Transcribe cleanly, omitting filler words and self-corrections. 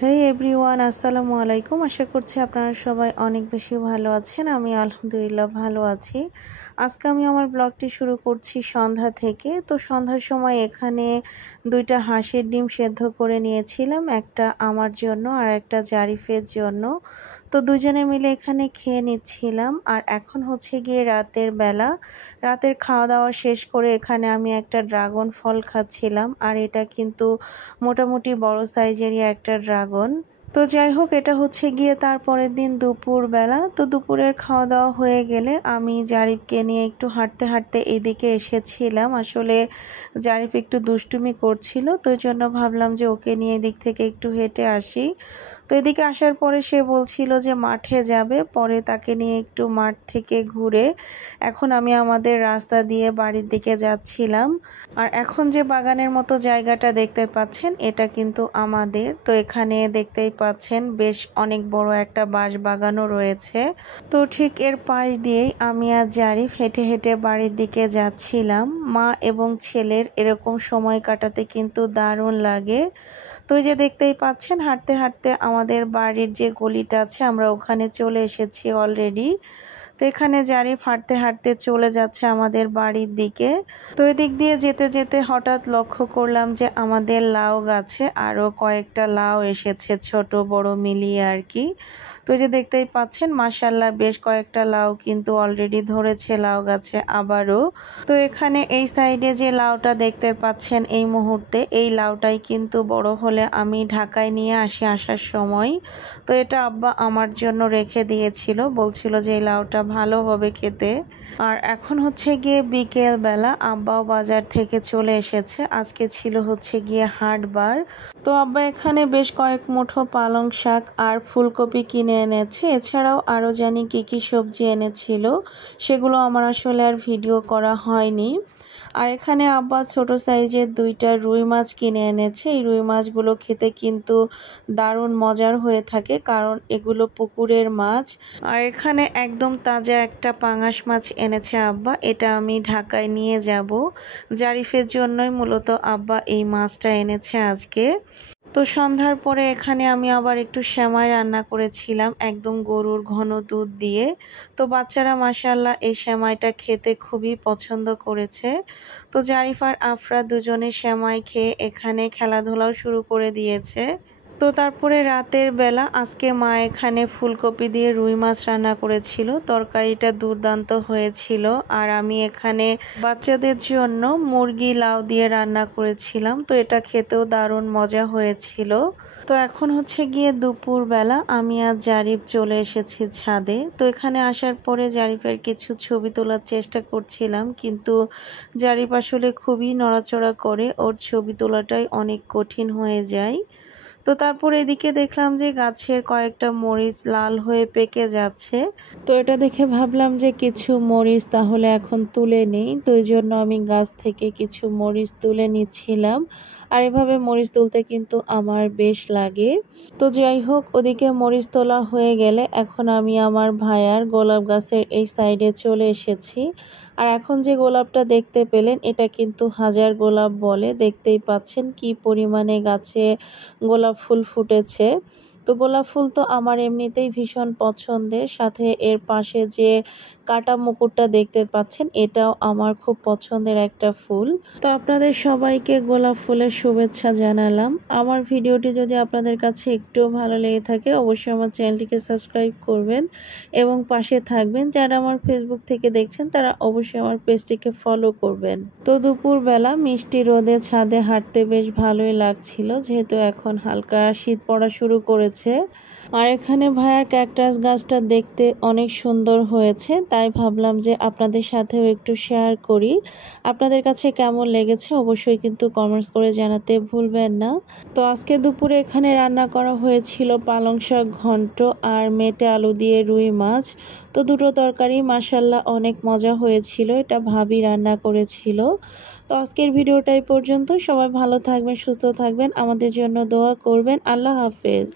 হেই everyone, আসসালামু আলাইকুম। আশা করছি আপনারা সবাই অনেক বেশি ভালো আছেন। আমি আলহামদুলিল্লাহ ভালো আছি। আজকে আমি আমার ব্লগটি শুরু করছি সন্ধ্যা থেকে। তো সন্ধ্যার সময় এখানে দুইটা হাঁসের ডিম সেদ্ধ করে নিয়েছিলাম, একটা আমার জন্য আর একটা জারিফের জন্য। তো দুজনে মিলে এখানে খেয়ে নিচ্ছিলাম। আর এখন হচ্ছে গিয়ে রাতের বেলা, রাতের খাওয়া দাওয়া শেষ করে এখানে আমি একটা ড্রাগন ফল খাচ্ছিলাম। আর এটা কিন্তু মোটামুটি বড় সাইজেরই একটা ড্রাগন। তো যাই হোক, এটা হচ্ছে গিয়ে তারপরের দিন দুপুর বেলা। তো দুপুরের খাওয়া দাওয়া হয়ে গেলে আমি জারিফকে নিয়ে একটু হাঁটতে হাঁটতে এদিকে এসেছিলাম। আসলে জারিফ একটু দুষ্টুমি করছিল, তো এই জন্য ভাবলাম যে ওকে নিয়ে এদিক থেকে একটু হেঁটে আসি। তো এদিকে আসার পরে সে বলছিল যে মাঠে যাবে, পরে তাকে নিয়ে একটু মাঠ থেকে ঘুরে এখন আমি আমাদের রাস্তা দিয়ে বাড়ির দিকে যাচ্ছিলাম। আর এখন যে বাগানের মতো জায়গাটা দেখতে পাচ্ছেন, এটা কিন্তু আমাদের। তো এখানে দেখতেই পাচ্ছেন বেশ অনেক বড় একটা বাঁশ বাগানও রয়েছে। তো ঠিক এর পাশ দিয়েই আমি আর জারিফ হেঁটে হেঁটে বাড়ির দিকে যাচ্ছিলাম। মা এবং ছেলের এরকম সময় কাটাতে কিন্তু দারুণ লাগে। তো এই যে দেখতেই পাচ্ছেন, হাঁটতে হাঁটতে আমাদের বাড়ির যে গলিটা আছে আমরা ওখানে চলে এসেছি অলরেডি। তো এখানে জারিফ হাঁটতে হাঁটতে চলে যাচ্ছে আমাদের বাড়ির দিকে। তো এদিক দিয়ে যেতে যেতে হঠাৎ লক্ষ্য করলাম যে আমাদের লাউ গাছে আরও কয়েকটা লাউ এসেছে, ছোট বড় মিলিয়ে আর কি। তো এই যে দেখতেই পাচ্ছেন, মাশাআল্লাহ বেশ কয়েকটা লাউ কিন্তু অলরেডি ধরেছে লাউ গাছে আবারও। তো এখানে এই সাইডে যে লাউটা দেখতে পাচ্ছেন এই মুহূর্তে, এই লাউটাই কিন্তু বড় হলে আমি ঢাকায় নিয়ে আসি আসার সময়। তো এটা আব্বা আমার জন্য রেখে দিয়েছিল, বলছিল যে এই লাউটা ভালো হবে খেতে। আর এখন হচ্ছে গিয়ে বিকেল বেলা, আব্বাও বাজার থেকে চলে এসেছে। আজকে ছিল হচ্ছে গিয়ে হাটবার। তো আব্বা এখানে বেশ কয়েক মুঠো পালং শাক আর ফুলকপি কিনে এনেছে। এছাড়াও আরও জানি কি কি সবজি এনেছিল, সেগুলো আমার আসলে আর ভিডিও করা হয়নি। আর এখানে আব্বা ছোট সাইজের দুইটা রুই মাছ কিনে এনেছে। এই রুই মাছগুলো খেতে কিন্তু দারুণ মজার হয়ে থাকে, কারণ এগুলো পুকুরের মাছ। আর এখানে একদম তাজা একটা পাঙাশ মাছ এনেছে আব্বা, এটা আমি ঢাকায় নিয়ে যাব। জারিফের জন্যই মূলত আব্বা এই মাছটা এনেছে আজকে। তো সন্ধ্যার পরে এখানে আমি আবার একটু সেমাই রান্না করেছিলাম, একদম গরুর ঘন দুধ দিয়ে। তো বাচ্চারা মাশাআল্লাহ এই সেমাইটা খেতে খুবই পছন্দ করেছে। তো জারিফ আর আফরা দুজনে সেমাই খেয়ে এখানে খেলাধুলাও শুরু করে দিয়েছে। তো তারপরে রাতের বেলা আজকে মা এখানে ফুলকপি দিয়ে রুই মাছ রান্না করেছিল, তরকারিটা দুর্দান্ত হয়েছিল। আর আমি এখানে বাচ্চাদের জন্য মুরগি লাউ দিয়ে রান্না করেছিলাম, তো এটা খেতেও দারুণ মজা হয়েছিল। তো এখন হচ্ছে গিয়ে দুপুর বেলা, আমি আর জারিফ চলে এসেছি ছাদে। তো এখানে আসার পরে জারিফের কিছু ছবি তোলার চেষ্টা করছিলাম, কিন্তু জারিফ আসলে খুবই নড়াচড়া করে, ওর ছবি তোলাটাই অনেক কঠিন হয়ে যায়। তো তারপর এদিকে দেখলাম যে গাছের কয়েকটা মরিচ লাল হয়ে পেকে যাচ্ছে। তো এটা দেখে ভাবলাম যে কিছু মরিচ তাহলে এখন তুলে নেই। তো এই জন্য আমি গাছ থেকে কিছু মরিচ তুলে নিচ্ছিলাম। আর এভাবে মরিচ তুলতে কিন্তু আমার বেশ লাগে। তো যাই হোক, ওদিকে মরিচ তোলা হয়ে গেলে এখন আমি আমার ভাইয়ার গোলাপ গাছের এই সাইডে চলে এসেছি। আর এখন যে গোলাপটা দেখতে পেলেন, এটা কিন্তু হাজার গোলাপ বলে। দেখতেই পাচ্ছেন কি পরিমাণে গাছে গোলাপ ফুল ফুটেছে। তো গোলাপ ফুল তো আমার এমনিতেই ভীষণ পছন্দের, সাথে এর পাশে যে কাটা মুকুটটা দেখতে পাচ্ছেন, এটাও আমার খুব পছন্দের একটা ফুল। তো আপনাদের সবাইকে গোলাপ ফুলের শুভেচ্ছা জানালাম। আমার ভিডিওটি যদি আপনাদের কাছে একটু ভালো লেগে থাকে, অবশ্যই আমার চ্যানেলটিকে সাবস্ক্রাইব করবেন এবং পাশে থাকবেন। যারা আমার ফেসবুক থেকে দেখছেন তারা অবশ্যই আমার পেজটিকে ফলো করবেন। তো দুপুরবেলা মিষ্টি রোদে ছাদে হাঁটতে বেশ ভালোই লাগছিল, যেহেতু এখন হালকা শীত পড়া শুরু করেছে। আর এখানে ভাইয়ার ক্যাকটাস গাছটা দেখতে অনেক সুন্দর হয়েছে, তাই ভাবলাম যে আপনাদের সাথেও একটু শেয়ার করি। আপনাদের কাছে কেমন লেগেছে অবশ্যই কিন্তু কমেন্টস করে জানাতে ভুলবেন না। তো আজকে দুপুরে এখানে রান্না করা হয়েছিল পালং শাক ঘন্ট আর মেটে আলু দিয়ে রুই মাছ। তো দুটো তরকারি মাশাআল্লাহ অনেক মজা হয়েছিল, এটা ভাবি রান্না করেছিল। তো আজকের ভিডিওটাই পর্যন্ত। সবাই ভালো থাকবেন, সুস্থ থাকবেন, আমাদের জন্য দোয়া করবেন। আল্লাহ হাফেজ।